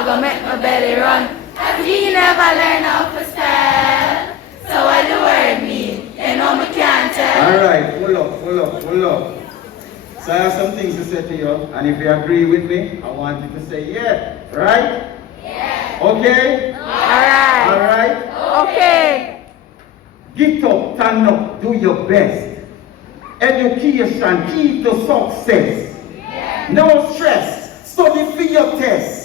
I go make my belly run. Cause we never learn how to spell. So what the word mean? You know me can't tell. Alright, pull up. So I have some things to say to you, and if you agree with me, I want you to say yeah, right? Yeah. Okay? Alright. Alright? Okay. Get up, stand up, do your best. Education, key to success. Yeah. No stress, study for your test.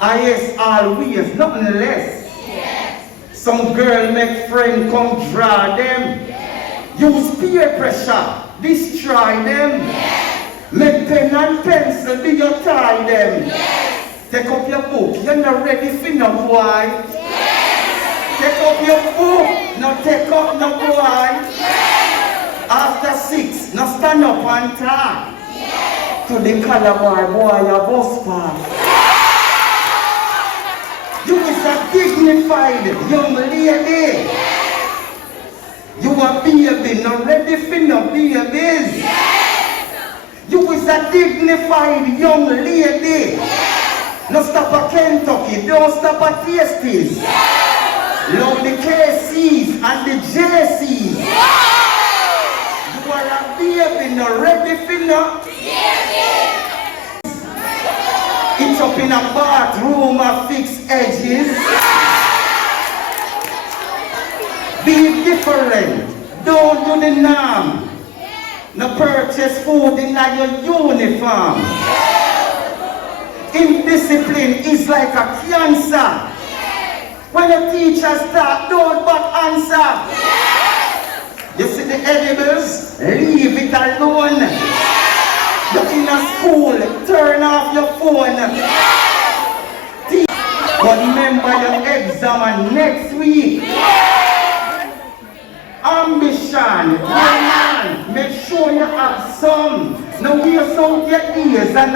Yes, always, nothing less. Yes. Some girl make friend come draw them. Yes. Use peer pressure, destroy them. Yes. Make pen and pencil, be your tie them. Yes. Take up your book, you're not ready for no boy. Yes. Take up your book, no take up no boy. Yes. After 6, no stand up and talk. Yes. To the Calabar boy, a bus pass. You is a dignified young lady. Yes. You a baby, not ready for no babies. Yes. You is a dignified young lady. Yes. No stop at Kentucky, don't stop at Tasties. Yes. Love the KCs and the JCs. Yes. You are a baby, not ready for no. It's up in a bathroom and fix edges. Be different. Don't do the norm. No purchase food in your uniform. Indiscipline is like a cancer. When a teacher starts, don't but answer. You see the edibles? Leave it alone. You're in a school, turn off your phone. But remember your exam next week. Ambition, man, make sure you have some. Now we are so get ears and